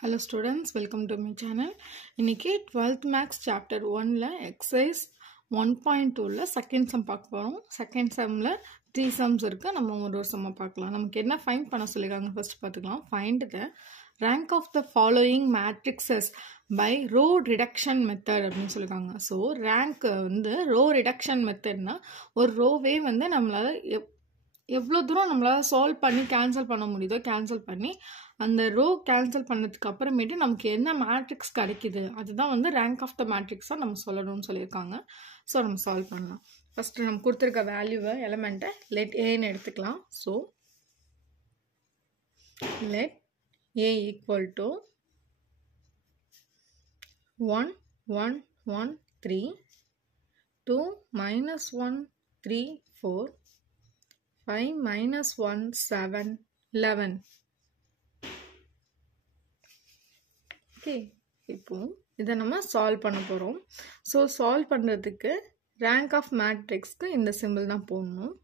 Hello students, welcome to my channel. இன்னைக்கு 12th Maths Chapter 1ல Exercise 1.2ல second sum பார்க்க போகிறோம். செகண்ட் சம்மில் 3 sums இருக்குது. நம்ம ஒரு சம்மை பார்க்கலாம். நமக்கு என்ன ஃபைண்ட் பண்ண சொல்லியிருக்காங்க ஃபர்ஸ்ட் பார்த்துக்கலாம். Find the rank of the following matrices by row reduction method அப்படின்னு சொல்லியிருக்காங்க. ஸோ ரேங்க் வந்து ரோ ரிடக்ஷன் மெத்தட்னா ஒரு ரோவே வந்து நம்மளால் எவ்வளோ தூரம் நம்மளால் சால்வ் பண்ணி கேன்சல் பண்ண முடியுதோ கேன்சல் பண்ணி அந்த ரோ கேன்சல் பண்ணதுக்கு அப்புறமேட்டு நமக்கு என்ன மேட்ரிக்ஸ் கிடைக்குது அதுதான் வந்து ரேங்க் ஆஃப் த மேட்ரிக்ஸாக நம்ம சொல்லணும்னு சொல்லியிருக்காங்க. ஸோ நம்ம சால்வ் பண்ணலாம். ஃபஸ்ட்டு நம்ம கொடுத்துருக்க வேல்யூவை எலமெண்ட்டை லெட் ஏன்னு எடுத்துக்கலாம். So let A equal to 1 1 1 3 2 minus 1 3 4 5 minus 1 7 11. Okay, இப்போ இதை நம்ம சால்வ் பண்ண போகிறோம். ஸோ சால்வ் பண்ணுறதுக்கு ரேங்க் ஆஃப் மேட்ரிக்ஸ்க்கு இந்த சிம்பிள் தான் போடணும்.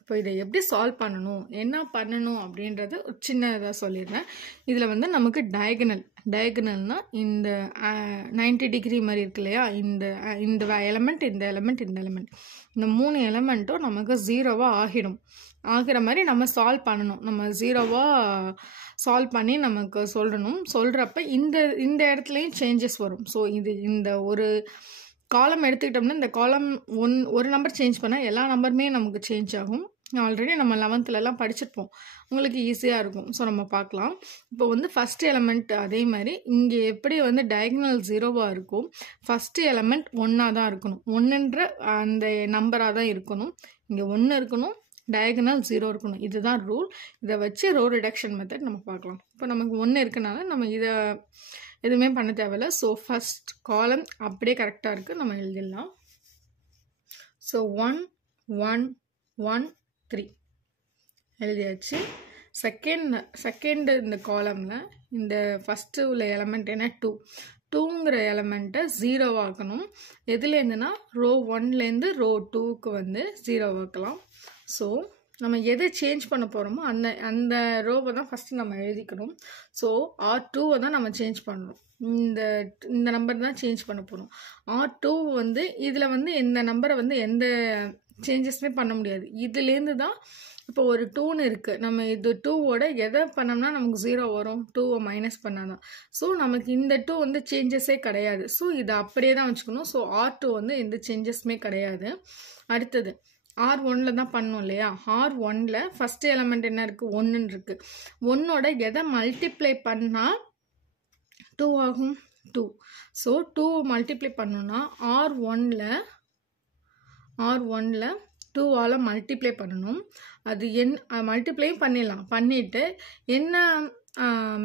இப்போ இதை எப்படி சால்வ் பண்ணணும் என்ன பண்ணணும் அப்படின்றது ஒரு சின்ன இதாக சொல்லிடுறேன். இதில் வந்து நமக்கு டயகனல்னால் இந்த 90 டிகிரி மாதிரி இருக்கு இல்லையா, இந்த எலமெண்ட் இந்த எலமெண்ட் இந்த 3 எலமெண்ட்டும் நமக்கு 0வாக ஆகிற மாதிரி நம்ம சால்வ் பண்ணணும். நம்ம 0வாக சால்வ் பண்ணி நமக்கு சொல்கிறப்ப இந்த இடத்துலையும் சேஞ்சஸ் வரும். ஸோ இந்த ஒரு காலம் எடுத்துக்கிட்டோம்னா இந்த காலம் ஒரு நம்பர் சேஞ்ச் பண்ணால் எல்லா நம்பருமே நமக்கு சேஞ்ச் ஆகும். ஆல்ரெடி நம்ம 11th படிச்சிருப்போம், உங்களுக்கு ஈஸியாக இருக்கும். ஸோ நம்ம பார்க்கலாம். இப்போ வந்து ஃபஸ்ட் எலமெண்ட் அதே மாதிரி இங்கே எப்படி வந்து டயகனல் 0வாக இருக்கும், ஃபஸ்ட்டு எலமெண்ட் 1ஆக தான் இருக்கணும். 1ன்ற அந்த நம்பராக தான் இருக்கணும். இங்கே 1 இருக்கணும், டயகனல் 0 இருக்கணும். இதுதான் ரூல். இதை வச்சு ரோ ரிடக்ஷன் மெத்தட் நம்ம பார்க்கலாம். இப்போ நமக்கு 1 இருக்கனால நம்ம இதை எதுவுமே பண்ண தேவையில்லை. ஸோ ஃபஸ்ட் காலம் அப்படியே கரெக்டாக இருக்குது, நம்ம எழுதிடலாம். ஸோ 1 1 1 3 எழுதியாச்சு. செகண்ட் இந்த காலமில் இந்த ஃபஸ்ட்டு உள்ள எலமெண்ட் என்ன 2ங்கிற எலமெண்ட்டை 0 ஆக்கணும். எதுலேருந்துன்னா ரோ 1லேருந்து ரோ 2க்கு வந்து 0 ஆக்கலாம். ஸோ நம்ம எதை சேஞ்ச் பண்ண போகிறோமோ அந்த ரோவை தான் ஃபஸ்ட்டு நம்ம எழுதிக்கணும். ஸோ R2வை தான் நம்ம சேஞ்ச் பண்ணணும். இந்த நம்பர் தான் சேஞ்ச் பண்ண போகிறோம். R2 வந்து இதில் வந்து இந்த நம்பரை வந்து எந்த சேஞ்சஸுமே பண்ண முடியாது. இதுலேருந்து தான் இப்போ ஒரு 2ன்னு இருக்குது, நம்ம இது 2வோட எதை பண்ணோம்னா நமக்கு 0 வரும், 2வை மைனஸ் பண்ணாதான். ஸோ நமக்கு இந்த 2 வந்து சேஞ்சஸே கிடையாது. ஸோ இதை அப்படியே தான் வச்சுக்கணும். ஸோ R2 வந்து எந்த சேஞ்சஸுமே கிடையாது. அடுத்தது R1ல தான் பண்ணோம் இல்லையா, R1ல ஃபஸ்ட்டு எலமெண்ட் என்ன இருக்குது, 1ன்னு இருக்குது. 1ஓட எதை மல்டிப்ளை பண்ணால் 2 ஆகும், 2. ஸோ 2 மல்டிப்ளை பண்ணோன்னா R1ல 2ஆல் மல்டிப்ளை பண்ணணும். அது மல்டிப்ளையும் பண்ணிவிட்டு என்ன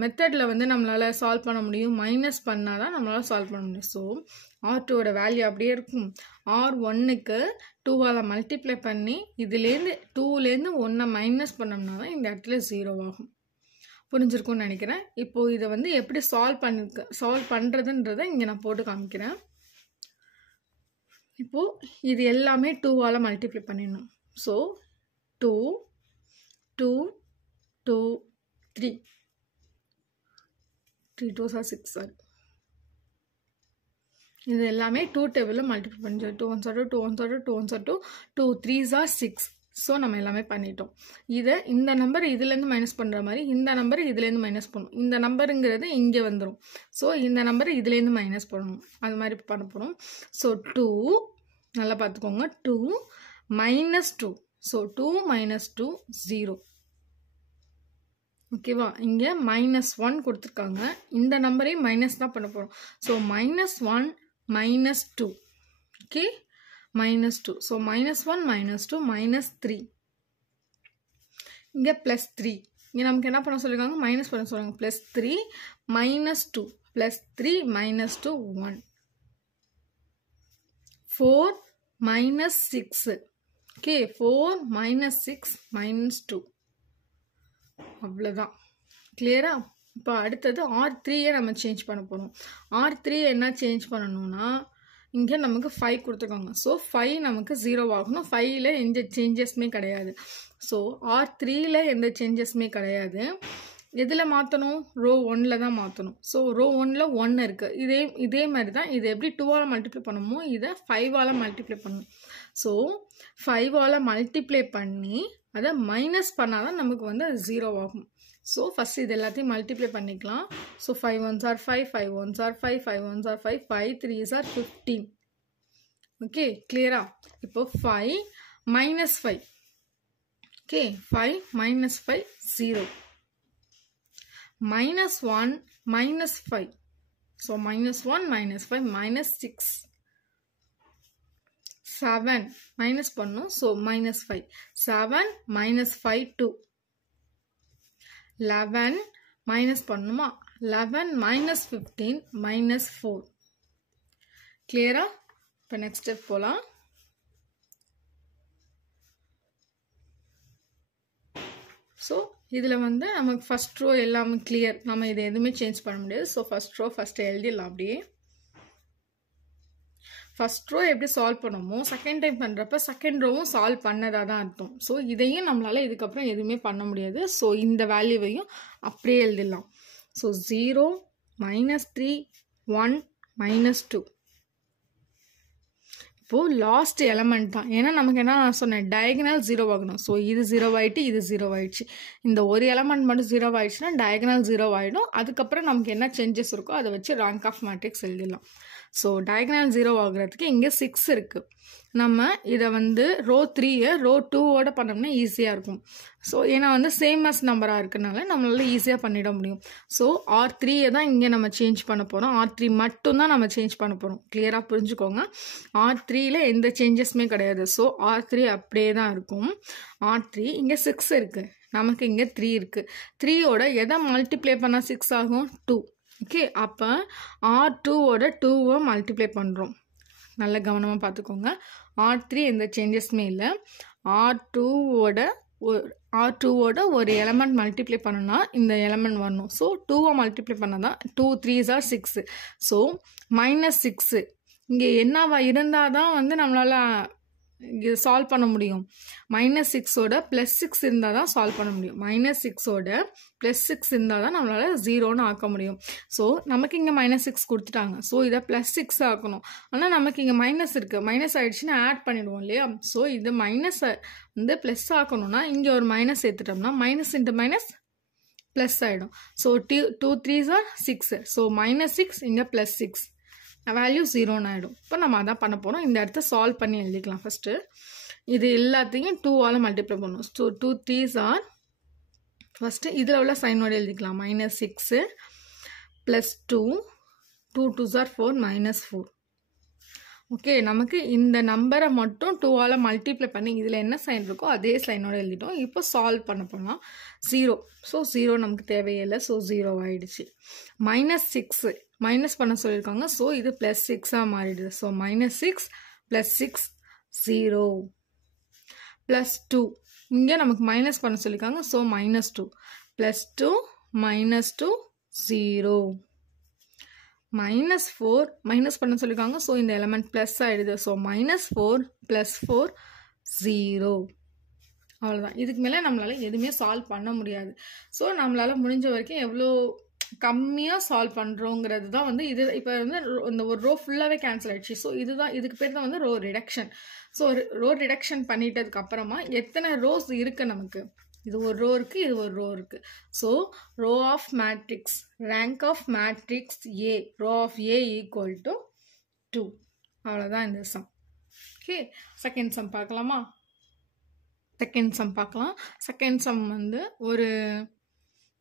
மெத்தடில் வந்து நம்மளால் சால்வ் பண்ண முடியும், மைனஸ் பண்ணால் தான் நம்மளால் சால்வ் பண்ண முடியும். ஸோ R2ஓட வேல்யூ அப்படியே இருக்கும். R1க்கு 2ஆல் மல்டிப்ளை பண்ணி இதுலேருந்து 2லேருந்து 1 மைனஸ் பண்ணோம்னா தான் இந்த இடத்துல 0 ஆகும். புரிஞ்சிருக்கும்னு நினைக்கிறேன். இப்போது இதை வந்து எப்படி சால்வ் பண்ணுறதுன்றதை இங்கே நான் போட்டு காமிக்கிறேன். இப்போது இது எல்லாமே 2ஆல் மல்டிப்ளை பண்ணிடணும். ஸோ 2 2 2 3 3 2s are 6 சாரி, இது எல்லாமே 2 டேபிளில் மல்டிப்ளை பண்ணி 2 1s are 2 2 1s are 2 2 1s are 2 2 3s are 6. So நம்ம எல்லாமே பண்ணிட்டோம். இதை இந்த நம்பர் இதுலேருந்து மைனஸ் பண்ணுற மாதிரி இந்த நம்பர் இதுலேருந்து மைனஸ் பண்ணணும். இந்த நம்பருங்கிறது இங்கே வந்துடும். ஸோ இந்த நம்பர் இதுலேருந்து மைனஸ் பண்ணணும். அது மாதிரி பண்ண போகிறோம். ஸோ 2 நல்லா பார்த்துக்கோங்க, 2 minus 2. So 2 minus 2 0. ஓகேவா, இங்கே -1 கொடுத்துருக்காங்க. இந்த நம்பரையும் மைனஸ் தான் பண்ண போகிறோம். ஸோ -1 -2. ஓகே, -2. ஸோ -1 -2 -3. இங்கே +3. இங்கே நமக்கு என்ன பண்ண சொல்லியிருக்காங்க, மைனஸ் பண்ண சொல்லுவாங்க. +3 -2 +3 -2 1 4 -6. ஓகே, 4 -6 -2. அவ்வளோதான். கிளியரா? இப்போ அடுத்தது R3யை நம்ம சேஞ்ச் பண்ண போகிறோம். R3 என்ன சேஞ்ச் பண்ணணும்னா இங்கே நமக்கு 5 கொடுத்துருக்காங்க. ஸோ 5 நமக்கு 0 ஆகணும். 5ல் எந்த சேஞ்சஸுமே கிடையாது. ஸோ R3ல் எந்த சேஞ்சஸுமே கிடையாது. எதில் மாற்றணும்? ரோ 1ல் தான் மாற்றணும். ஸோ ரோ 1ல் 1 இருக்குது. இதே மாதிரி தான் இது எப்படி 2ஆல் மல்டிப்ளை பண்ணுமோ இதை 5ஆல் மல்டிப்ளை பண்ணணும். ஸோ 5ஆல் மல்டிப்ளை பண்ணி அதை மைனஸ் பண்ணால் தான் நமக்கு வந்து அது 0 ஆகும். ஸோ ஃபஸ்ட் இது எல்லாத்தையும் மல்டிப்ளை பண்ணிக்கலாம். So 5 1s are 5, 5 1s are 5, 5 1s are 5, 5 3s are 15. Okay, கிளியரா? இப்போ 5 minus 5. Okay, 5 minus 5 0. minus 1 minus 5. So minus 1 minus 5 minus 6. 7 minus பண்ணும். So minus 5. 7 minus 5 2. 11 minus பண்ணுமா? 11 minus 15 minus 4. கிளியரா? இப்போ நெக்ஸ்ட் ஸ்டெப் போலாம். ஸோ இதில் வந்து நமக்கு ஃபஸ்ட் ரோ எல்லாமே கிளியர். நம்ம இதை எதுவுமே சேஞ்ச் பண்ண முடியாது. ஸோ ஃபஸ்ட் ரோ ஃபஸ்ட்டு எழுதிடலாம். அப்படியே ஃபஸ்ட் ரோ எப்படி சால்வ் பண்ணுமோ செகண்ட் டைம் பண்ணுறப்ப செகண்ட் ரோவும் சால்வ் பண்ணதாக தான் அர்த்தம். ஸோ இதையும் நம்மளால் இதுக்கப்புறம் எதுவுமே பண்ண முடியாது. ஸோ இந்த வேல்யூவையும் அப்படியே எழுதிடலாம். So 0 minus 3 1 minus 2. இப்போது லாஸ்ட் எலமெண்ட் தான். ஏன்னா நமக்கு என்ன சொன்னேன், டயகனல் 0 ஆகணும். ஸோ இது 0 ஆகிட்டு இது 0 ஆகிடுச்சு. இந்த ஒரு எலமெண்ட் மட்டும் 0 ஆகிடுச்சுன்னா டயகனல் 0 ஆகிடும். அதுக்கப்புறம் நமக்கு என்ன சேஞ்சஸ் இருக்கோ அதை வச்சு ரேங்க் ஆஃப் மேட்ரிக்ஸ் எழுதிடலாம். ஸோ டயகனல் 0 ஆகுறதுக்கு இங்கே 6 இருக்குது. நம்ம இதை வந்து ரோ 3யை ரோ 2ஓட பண்ணோம்னா ஈஸியாக இருக்கும். ஸோ ஏன்னா வந்து சேம் அஸ் நம்பராக இருக்கனால நம்மளால ஈஸியாக பண்ணிட முடியும். ஸோ R3யை தான் இங்கே நம்ம சேஞ்ச் பண்ண போகிறோம். R3 மட்டும்தான் நம்ம சேஞ்ச் பண்ண போகிறோம். கிளியராக புரிஞ்சுக்கோங்க. R3யில் எந்த சேஞ்சஸுமே கிடையாது. ஸோ R3 அப்படியே தான் இருக்கும். R3 இங்கே 6 இருக்குது, நமக்கு இங்கே 3 இருக்குது. 3யோட எதை மல்டிப்ளை பண்ணால் 6 ஆகும்? 2. ஓகே, அப்போ R2ஓட 2வை மல்டிப்ளை பண்ணுறோம். நல்ல கவனமாக பார்த்துக்கோங்க. R3 எந்த சேஞ்சஸுமே இல்லை. R2ஓட ஒரு எலமெண்ட் மல்டிப்ளை பண்ணணும்னா இந்த எலமெண்ட் வரணும். ஸோ 2வை மல்டிப்ளை பண்ணால் தான் 2 3s are 6. ஸோ -6 இங்கே என்னவா இருந்தால் தான் வந்து நம்மளால் இது சால்வ் பண்ண முடியும். -6ஓட +6 இருந்தால் தான் சால்வ் பண்ண முடியும். -6ஓட +6 இருந்தால் தான் நம்மளால் 0ன்னு ஆக்க முடியும். ஸோ நமக்கு இங்கே -6 கொடுத்துட்டாங்க. ஸோ இதை +6 ஆக்கணும். ஆனால் நமக்கு இங்கே மைனஸ் இருக்குது. மைனஸ் ஆகிடுச்சுன்னா ஆட் பண்ணிவிடுவோம் இல்லையா? ஸோ இது மைனஸை வந்து ப்ளஸ் ஆக்கணும்னா இங்கே ஒரு மைனஸ் சேர்த்துட்டோம்னா மைனஸ் இன்ட்டு மைனஸ் ப்ளஸ் ஆகிடும். So 2 3s are 6. ஸோ -6 இங்கே +6 வேல்யூ 0ன்னு ஆகிடும். இப்போ நம்ம அதான் பண்ண போகிறோம். இந்த இடத்த சால்வ் பண்ணி எழுதிக்கலாம். ஃபஸ்ட்டு இது எல்லாத்தையும் 2ஆல் மல்டிப்ளை பண்ணணும். ஸோ 2 3s are ஃபஸ்ட்டு இதில் உள்ள சைனோடு எழுதிக்கலாம். -6 +2 2 2s are 4 -4. ஓகே, நமக்கு இந்த நம்பரை மட்டும் 2ஆல் மல்டிப்ளை பண்ணி இதில் என்ன சைன் இருக்கோ அதே சைனோடு எழுதிட்டோம். இப்போ சால்வ் பண்ண போனால் 0. ஸோ 0 நமக்கு தேவையில்லை. ஸோ 0 ஆகிடுச்சு. -6 மைனஸ் பண்ண சொல்லியிருக்காங்க. ஸோ இது +6ஆக மாறிடுது. ஸோ -6 +6 0 +2 இங்கே நமக்கு மைனஸ் பண்ண சொல்லியிருக்காங்க. ஸோ -2 +2 -2 0 -4 மைனஸ் பண்ண சொல்லியிருக்காங்க. ஸோ இந்த எலமெண்ட் ப்ளஸ் ஆகிடுது. ஸோ -4 +4 0. அவ்வளோதான். இதுக்கு மேலே நம்மளால் எதுவுமே சால்வ் பண்ண முடியாது. ஸோ நம்மளால் முடிஞ்ச வரைக்கும் எவ்வளோ கம்மியாக சால்வ் பண்ணுறோங்கிறது தான் வந்து இது. இப்போ வந்து இந்த ஒரு ரோ ஃபுல்லாகவே கேன்சல் ஆகிடுச்சு. ஸோ இதுக்கு பேர் தான் வந்து row reduction. So row reduction பண்ணிட்டதுக்கு அப்புறமா எத்தனை ரோஸ் இருக்குது நமக்கு? இது ஒரு ரோ இருக்குது, இது ஒரு ரோ இருக்குது. So rho of matrix, rank of matrix A, rho of A equal to 2. அவ்வளோதான் இந்த சம். ஓகே, செகண்ட் சம் பார்க்கலாமா? செகண்ட் சம் பார்க்கலாம். செகண்ட் சம் வந்து ஒரு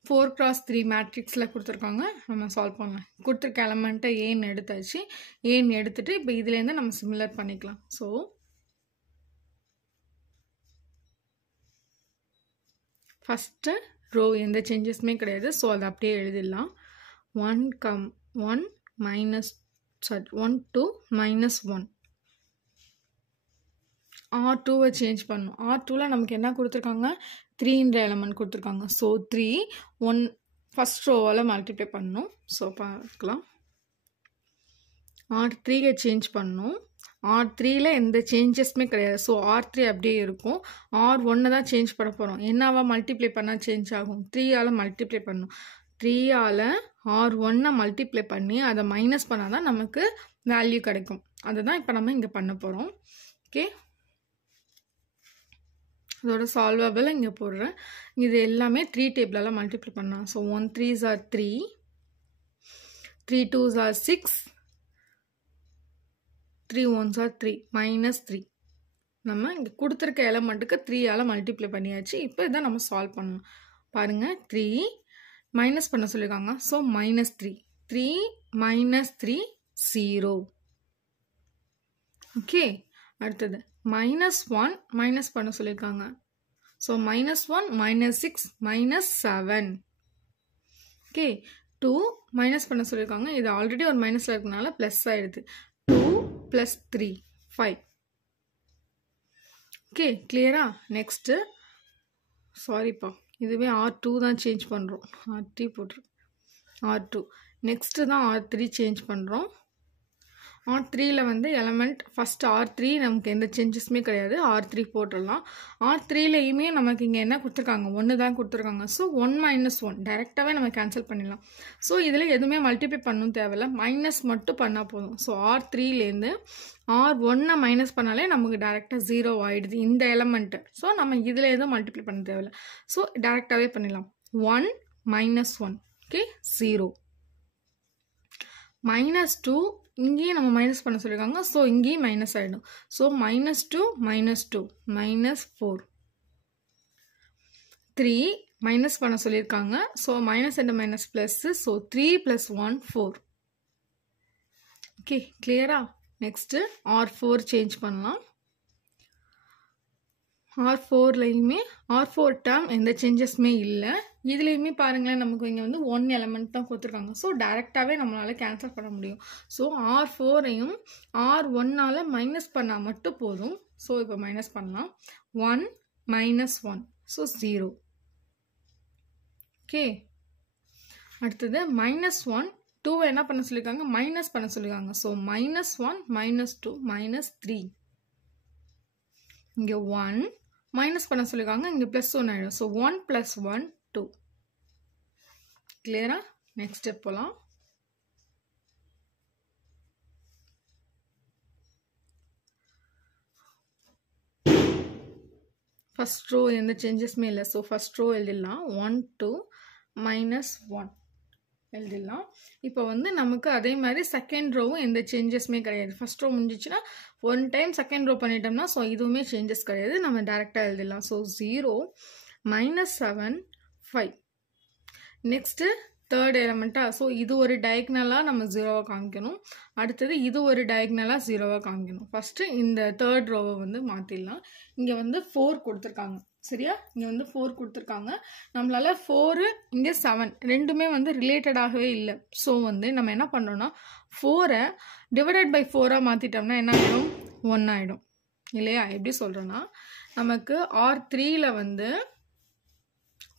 4x3 மேட்ரிக்ஸில் கொடுத்துருக்காங்க. நம்ம சால்வ் பண்ணலாம். கொடுத்துருக்க எலமெண்ட்டை ஏன்னு எடுத்தாச்சு. ஏன்னு எடுத்துகிட்டு இப்போ இதுலேருந்து நம்ம சிமிலர் பண்ணிக்கலாம். ஸோ ஃபஸ்ட்டு ரோ எந்த சேஞ்சஸுமே கிடையாது. ஸோ அதை அப்படியே எழுதிடலாம். 1 2 -1 R2வை சேஞ்ச் பண்ணணும். R2வில் நமக்கு என்ன கொடுத்துருக்காங்க? 3ன்ற எலமெண்ட் கொடுத்துருக்காங்க. ஸோ 3 1 ஃபஸ்ட் ரோவால் மல்டிப்ளை பண்ணணும். ஸோ பார்க்கலாம். R3 சேஞ்ச் பண்ணணும். R3ல எந்த சேஞ்சஸுமே கிடையாது. ஸோ R3 அப்படியே இருக்கும். R1 தான் சேஞ்ச் பண்ண போகிறோம். என்னவா மல்டிப்ளை பண்ணால் சேஞ்ச் ஆகும்? 3ஆல் மல்டிப்ளை பண்ணணும். 3ஆல் R1 மல்டிப்ளை பண்ணி அதை மைனஸ் பண்ணால் தான் நமக்கு வேல்யூ கிடைக்கும். அதை தான் இப்போ நம்ம இங்கே பண்ண போகிறோம். ஓகே, அதோட சால்வபிள் இங்கே போடுறேன். இது எல்லாமே 3 டேபிளால் மல்டிப்ளை பண்ணலாம். So 1 3s are 3, 3 2s are 6, 3 1s are 3, -3. நம்ம இங்கே கொடுத்துருக்க எலமெண்ட்டுக்கு 3ஆல் மல்டிப்ளை பண்ணியாச்சு. இப்போ இதை நம்ம சால்வ் பண்ணணும். பாருங்கள், 3 மைனஸ் பண்ண சொல்லியிருக்காங்க. ஸோ -3, 3 -3 0. ஓகே, அடுத்தது -1 மைனஸ் பண்ண சொல்லியிருக்காங்க. ஸோ -1 -6 -7. ஓகே, 2 மைனஸ் பண்ண சொல்லியிருக்காங்க. இது ஆல்ரெடி ஒரு மைனஸில் இருக்கனால ப்ளஸ் ஆகிடுது. 2 + 3 5. ஓகே, கிளியரா? நெக்ஸ்ட்டு, சாரிப்பா, இதுவே R2 தான் சேஞ்ச் பண்ணுறோம். R3 போட்டுரு. R2 நெக்ஸ்ட்டு தான் R3 சேஞ்ச் பண்ணுறோம். R3ல வந்து எலமெண்ட் ஃபஸ்ட் R3 நமக்கு எந்த சேஞ்சஸுமே கிடையாது. R3 போட்டுடலாம். R3லையுமே நமக்கு இங்கே என்ன கொடுத்துருக்காங்க? 1 தான் கொடுத்துருக்காங்க. ஸோ 1 - 1 டைரெக்டாகவே நம்ம கேன்சல் பண்ணிடலாம். ஸோ இதில் எதுவுமே மல்டிப்ளை பண்ணணும் தேவையில்ல, மைனஸ் மட்டும் பண்ணால் போதும். ஸோ R3லேருந்து R1 மைனஸ் பண்ணாலே நமக்கு டேரெக்டாக 0 ஆகிடுது இந்த எலமெண்ட்டு. ஸோ நம்ம இதில் எதுவும் மல்டிப்ளை பண்ண தேவையில்ல. ஸோ டேரெக்டாகவே பண்ணிடலாம். 1 - 1. ஓகே, 0. -2 இங்கேயும் நம்ம மைனஸ் பண்ண சொல்லியிருக்காங்க. ஸோ இங்கேயும் மைனஸ் ஆகிடும். ஸோ -2 -2 -4. 3 மைனஸ் பண்ண சொல்லியிருக்காங்க. So minus and minus plus. So 3 + 1 4. Okay, கிளியரா? நெக்ஸ்ட்டு R4 சேஞ்ச் பண்ணலாம். R4லையுமே R4 டேர்ம் எந்த சேஞ்சஸுமே இல்லை. இதுலேயுமே பாருங்களேன், நமக்கு இங்கே வந்து 1 எலமெண்ட் தான் கொடுத்துருக்காங்க. ஸோ டேரெக்டாகவே நம்மளால் கேன்சல் பண்ண முடியும். ஸோ R4ஐயும் R1ஆல் மைனஸ் பண்ணால் மட்டும் போதும். ஸோ இப்போ மைனஸ் பண்ணலாம். 1 - 1. ஸோ 0. ஓகே, அடுத்தது -1 2 என்ன பண்ண சொல்லியிருக்காங்க? மைனஸ் பண்ண சொல்லியிருக்காங்க. ஸோ -1 -2 -3. இங்கே 1 மைனஸ் பண்ண சொல்லியிருக்காங்க. இங்கே +1 ஆகிடும். ஸோ 1 + 1 2. கிளியரா? நெக்ஸ்ட் ஸ்டெப் போகலாம். ஃபர்ஸ்ட் ரோ எந்த சேஞ்சஸுமே இல்லை. ஸோ ஃபர்ஸ்ட் ரோ எழுதிடலாம். 1 2 -1 எழுதிடலாம். இப்போ வந்து நமக்கு அதே மாதிரி செகண்ட் ரோவும் எந்த சேஞ்சஸுமே கிடையாது. ஃபர்ஸ்ட் ரோ முடிஞ்சிச்சுன்னா 1 டைம் செகண்ட் ரோ பண்ணிட்டோம்னா ஸோ இதுவுமே சேஞ்சஸ் கிடையாது. நம்ம டேரெக்டாக எழுதிடலாம். ஸோ 0 -7 5. நெக்ஸ்ட்டு தேர்ட் எலமெண்ட்டா. ஸோ இது ஒரு டயக்னலாக நம்ம 0வாக காமிக்கணும். அடுத்தது இது ஒரு டயக்னலாக 0வாக காமிக்கணும். ஃபஸ்ட்டு இந்த தேர்ட் ரோவை வந்து மாற்றிடலாம். இங்கே வந்து 4 கொடுத்துருக்காங்க. சரியா? இங்கே வந்து 4 கொடுத்துருக்காங்க. நம்மளால் 4 இங்கே 7 ரெண்டுமே வந்து ரிலேட்டடாகவே இல்லை. ஸோ வந்து நம்ம என்ன பண்ணுறோன்னா 4ஐ டிவைடட் பை 4ஆக மாற்றிட்டோம்னா என்ன ஆகிடும்? 1 ஆகிடும் இல்லையா? எப்படி சொல்கிறேன்னா, நமக்கு R3ல வந்து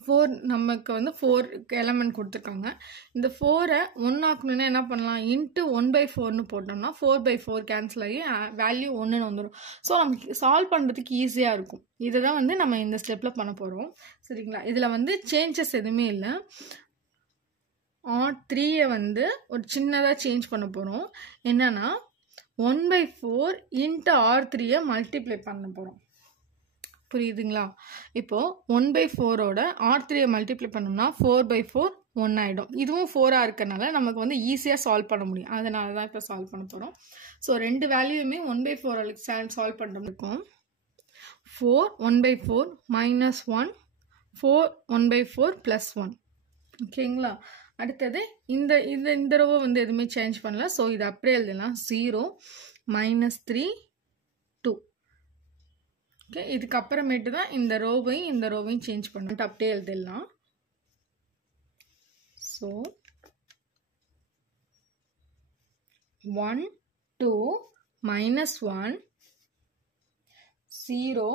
4 நமக்கு வந்து 4 எலமெண்ட் கொடுத்துருக்காங்க. இந்த 4ஐ 1 ஆக்கணுன்னா என்ன பண்ணலாம்? இன்ட்டு 1/4ன்னு போட்டோம்னா 4/4 கேன்சல் ஆகி வேல்யூ 1ன்னு வந்துடும். ஸோ நமக்கு சால்வ் பண்ணுறதுக்கு ஈஸியாக இருக்கும். இதை தான் வந்து நம்ம இந்த ஸ்டெப்பில் பண்ண போகிறோம். சரிங்களா? இதில் வந்து சேஞ்சஸ் எதுவுமே இல்லை. R3ஐ வந்து ஒரு சின்னதாக சேஞ்ச் பண்ண போகிறோம். என்னன்னா 1/4 இன்ட்டு R3ஐ மல்டிப்ளை பண்ண போகிறோம். புரியுதுங்களா? இப்போது 1/4ஓட R3ஐ மல்டிப்ளை பண்ணோம்னா 4/4 1 ஆகிடும். இதுவும் 4ஆக இருக்கனால நமக்கு வந்து ஈஸியாக சால்வ் பண்ண முடியும். அதனால தான் இப்போ சால்வ் பண்ண போகிறோம். ஸோ ரெண்டு வேல்யூமே 1/4 சால்வ் பண்ணுறோம். 4 1/4 -1 4 1/4 +1. ஓகேங்களா? அடுத்தது இந்த ரோவை வந்து எதுவுமே சேஞ்ச் பண்ணல. ஸோ இது அப்படியே எழுதலாம். 0 -3 2. ஓகே, இதுக்கப்புறமேட்டு தான் இந்த ரோவையும் சேஞ்ச் பண்ணிட்டு அப்படியே எழுதிடலாம். ஸோ 1 2 -1 0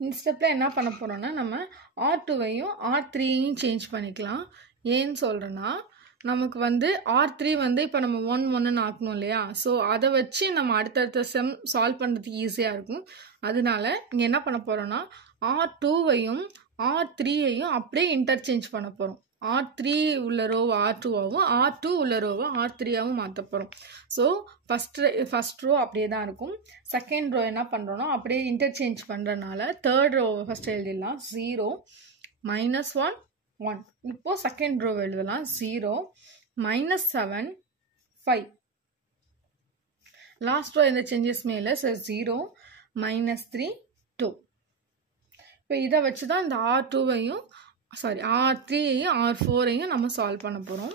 இந்த ஸ்டெப்பில் என்ன பண்ண போகிறோம்னா நம்ம R2வையும் R3யையும் சேஞ்ச் பண்ணிக்கலாம். ஏன்னு சொல்கிறேன்னா நமக்கு வந்து R3 வந்து இப்போ நம்ம 1 ஆக்கணும் இல்லையா, ஸோ அதை வச்சு நம்ம அடுத்தடுத்த செம் சால்வ் பண்ணுறதுக்கு ஈஸியாக இருக்கும். அதனால இங்கே என்ன பண்ண போகிறோன்னா R2வையும் R3ஐயும் அப்படியே இன்டர்சேஞ்ச் பண்ண போகிறோம். R3 உள்ள ரோவை R2ஆகவும் R2 உள்ள ரோவை R3ஆகவும் மாற்ற போகிறோம். ஸோ ஃபஸ்ட் ரோ அப்படியே தான் இருக்கும். செகண்ட் ரோ என்ன பண்ணுறோன்னா அப்படியே இன்டர்சேஞ்ச் பண்ணுறதுனால தேர்ட் ரோவை ஃபஸ்ட்டு எழுதிடலாம். 0 -1 1. இப்போது செகண்ட் ரோ எழுதலாம். 0 -7 5. லாஸ்ட் ரோ எந்த சேஞ்சஸ்மே இல்லை. ஸோ 0 -3 2. இப்போ இதை வச்சு தான் இந்த R2வையும் R3ஐயும் R4ஐயும் நம்ம சால்வ் பண்ண போகிறோம்.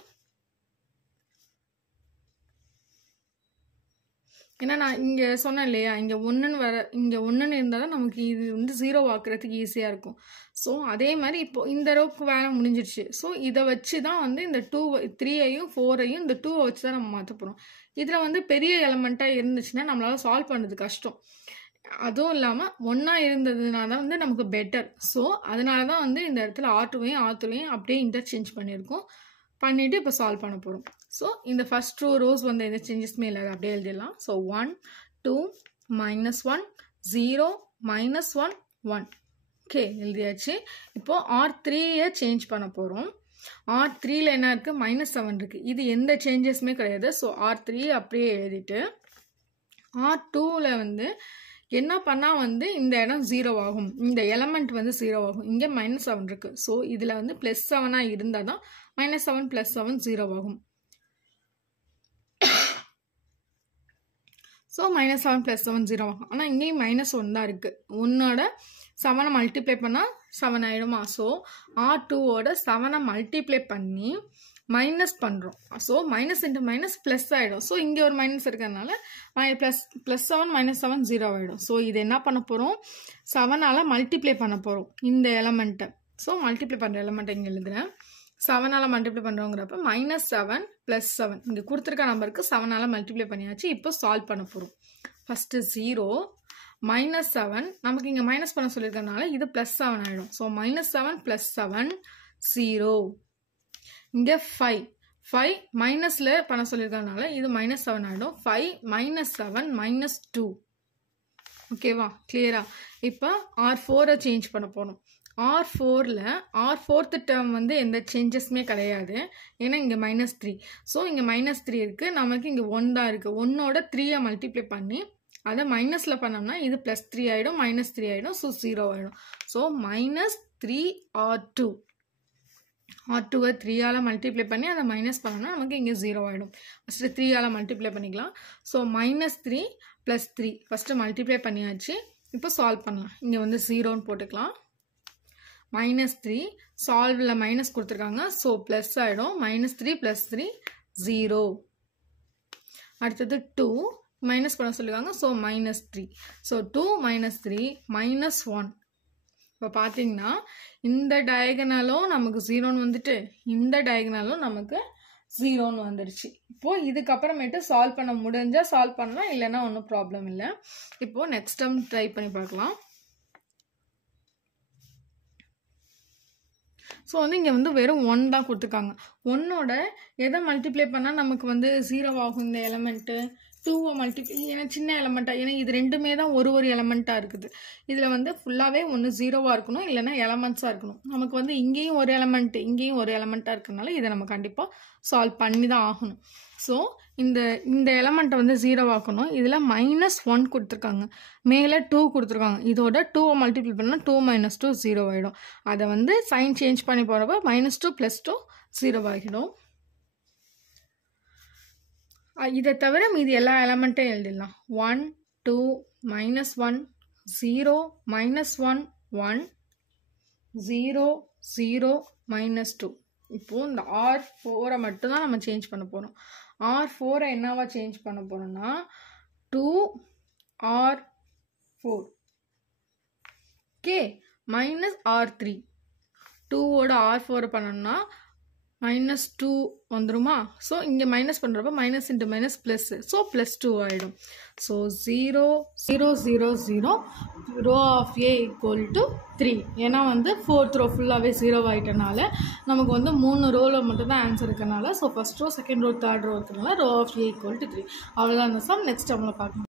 ஏன்னா நான் இங்கே சொன்னேன் இல்லையா, இங்கே 1 இருந்தால் தான் நமக்கு இது வந்து 0 ஆக்குறதுக்கு ஈஸியாக இருக்கும். ஸோ அதே மாதிரி இப்போ இந்த ரோக்கு வேலை முடிஞ்சிடுச்சு. ஸோ இதை வச்சு தான் வந்து இந்த 3ஐயும் 4ஐயும் இந்த 2வை வச்சு தான் நம்ம மாற்ற போகிறோம். இதில் வந்து பெரிய எலமெண்ட்டாக இருந்துச்சுன்னா நம்மளால் சால்வ் பண்ணுறது கஷ்டம். அதுவும் இல்லாமல் ஒன்றா இருந்ததுனால தான் வந்து நமக்கு பெட்டர். ஸோ அதனால தான் வந்து இந்த இடத்துல R2வையும் R3வையும் அப்படியே இன்டர்சேஞ்ச் பண்ணிவிட்டு இப்போ சால்வ் பண்ண போகிறோம். ஸோ இந்த ஃபஸ்ட் ரோஸ் வந்து எந்த சேஞ்சஸ்மே இல்லை, அப்படியே எழுதிடலாம். ஸோ 1 2 -1 0 -1 1. ஓகே, எழுதியாச்சு. இப்போது R3யை சேஞ்ச் பண்ண போகிறோம். R3ல என்ன இருக்குது, -7 இருக்குது. இது எந்த சேஞ்சஸுமே கிடையாது. ஸோ R3 அப்படியே எழுதிட்டு R2ல வந்து என்ன பண்ணால் வந்து இந்த இடம் 0 ஆகும், இந்த எலமெண்ட் வந்து 0 ஆகும். இங்கே -7 இருக்குது. ஸோ இதில் வந்து +7 இருந்தால் தான் -7 + 7 0 ஆகும். ஸோ -7 + 7 0 ஆகும். ஆனால் இங்கேயும் -1 தான் இருக்குது. 1ஓட 7 மல்டிப்ளை பண்ணால் 7 ஆகிடுமா. ஸோ R2ஓட 7 மல்டிப்ளை பண்ணி மைனஸ் பண்ணுறோம். So minus into minus plus ஆகிடும். ஸோ இங்கே ஒரு மைனஸ் இருக்கிறதுனால +7 -7 0 ஆகிடும். ஸோ இது என்ன பண்ண போகிறோம், 7ஆல் மல்டிப்ளை பண்ண போகிறோம் இந்த எலமெண்ட்டை. ஸோ மல்டிப்ளை பண்ணுற எலமெண்ட்டை இங்கே எழுதுகிறேன். 7ஆல் மல்டிப்ளை பண்ணுறோங்கிறப்ப -7 + 7 இங்கே கொடுத்துருக்க நம்பருக்கு 7ஆல் மல்டிப்ளை பண்ணியாச்சு. இப்போ சால்வ் பண்ண போகிறோம். ஃபஸ்ட்டு 0 -7 நமக்கு இங்கே மைனஸ் பண்ண சொல்லியிருக்கனால இது +7 ஆகிடும். ஸோ -7 + 7 0. இங்கே 5 மைனஸில் பண்ண சொல்லியிருக்கனால இது -7 ஆகிடும். 5 -7 -2. ஓகேவா, கிளியரா? இப்போ R4ஐ சேஞ்ச் பண்ண போகிறோம். R4ல் R4th டேர்ம் வந்து எந்த சேஞ்சஸுமே கிடையாது. ஏன்னா இங்கே -3. ஸோ இங்கே -3 இருக்குது, நமக்கு இங்கே 1 தான் இருக்குது. 1ஓட 3ஐ மல்டிப்ளை பண்ணி அதை மைனஸில் பண்ணோம்னா இது +3 ஆகிடும், -3 ஆகிடும். ஸோ 0 ஆகிடும். So -3 R2. R2வை 3ஆல் மல்டிப்ளை பண்ணி அதை மைனஸ் பண்ணோம்னா நமக்கு இங்கே 0 ஆகிடும். ஃபஸ்ட்டு 3ஆல் மல்டிப்ளை பண்ணிக்கலாம். ஸோ -3 + 3 ஃபஸ்ட்டு மல்டிப்ளை பண்ணியாச்சு. இப்போ சால்வ் பண்ணலாம். இங்கே வந்து 0ன்னு போட்டுக்கலாம். -3 சால்வில் மைனஸ் கொடுத்துருக்காங்க. ஸோ ப்ளஸ் ஆகிடும். -3 + 3 0. அடுத்தது 2 மைனஸ் பண்ண சொல்லியிருக்காங்க. ஸோ -3. ஸோ 2 -3 -1. இப்போ பார்த்தீங்கன்னா இந்த டயகனலும் நமக்கு 0ன்னு வந்துட்டு இந்த டயகனலும் நமக்கு 0ன்னு வந்துடுச்சு. இப்போது இதுக்கப்புறமேட்டு சால்வ் பண்ண முடிஞ்சால் சால்வ் பண்ணலாம், இல்லைன்னா ஒன்றும் ப்ராப்ளம் இல்லை. இப்போது நெக்ஸ்ட் டைம் ட்ரை பண்ணி பார்க்கலாம். ஸோ வந்து இங்கே வந்து வெறும் 1 தான் கொடுத்துருக்காங்க. 1ஓட எதை மல்டிப்ளை பண்ணால் நமக்கு வந்து 0 ஆகும் இந்த எலமெண்ட்டு, 2வை மல்டிப்ளை, ஏன்னா சின்ன எலமெண்ட்டாக, ஏன்னா இது ரெண்டுமே தான் ஒரு எலமெண்ட்டாக இருக்குது. இதில் வந்து ஃபுல்லாகவே ஒன்று 0வாக இருக்கணும், இல்லைன்னா எலமெண்ட்ஸாக இருக்கணும். நமக்கு வந்து இங்கேயும் ஒரு எலமெண்ட்டு இங்கேயும் ஒரு எலமெண்ட்டாக இருக்கிறதுனால இதை நம்ம கண்டிப்பாக சால்வ் பண்ணி தான் ஆகணும். ஸோ இந்த எலமெண்ட்டை வந்து 0 ஆக்கணும். இதில் -1 கொடுத்துருக்காங்க, மேலே 2 கொடுத்துருக்காங்க. இதோட 2வை மல்டிப்ளை பண்ணால் 2 - 2 0 ஆகிடும். அதை வந்து சைன் சேஞ்ச் பண்ணி போகிறப்ப -2 + 2 0 ஆகிடும். இதை தவிர மீதி எல்லா எலமெண்ட்டையும் எழுதிடலாம். 1 2 -1 0 -1 1 0 0 -2. இப்போது இந்த R4ஐ மட்டும்தான் நம்ம சேஞ்ச் பண்ண போகிறோம். R4ஐ என்னவா சேஞ்ச் பண்ண போகிறோம்னா 2R4. Okay, -R3. 2ஓட R4 பண்ணோம்னா -2 வந்துருமா. ஸோ இங்கே மைனஸ் பண்ணுறப்ப minus into minus plus, so +2 ஆகிடும். So 0 0 0 0 rho of A equal to 3. ஏன்னா வந்து 4th ரோ ஃபுல்லாகவே 0 ஆகிட்டனால நமக்கு வந்து 3 ரோவில் மட்டும்தான் ஆன்சர் இருக்கனால, so first row, second row, third row இருக்கனால row of A equal to 3. அவ்வளோதான் அந்த சம். நெக்ஸ்ட் நம்மளை பார்க்கணும்.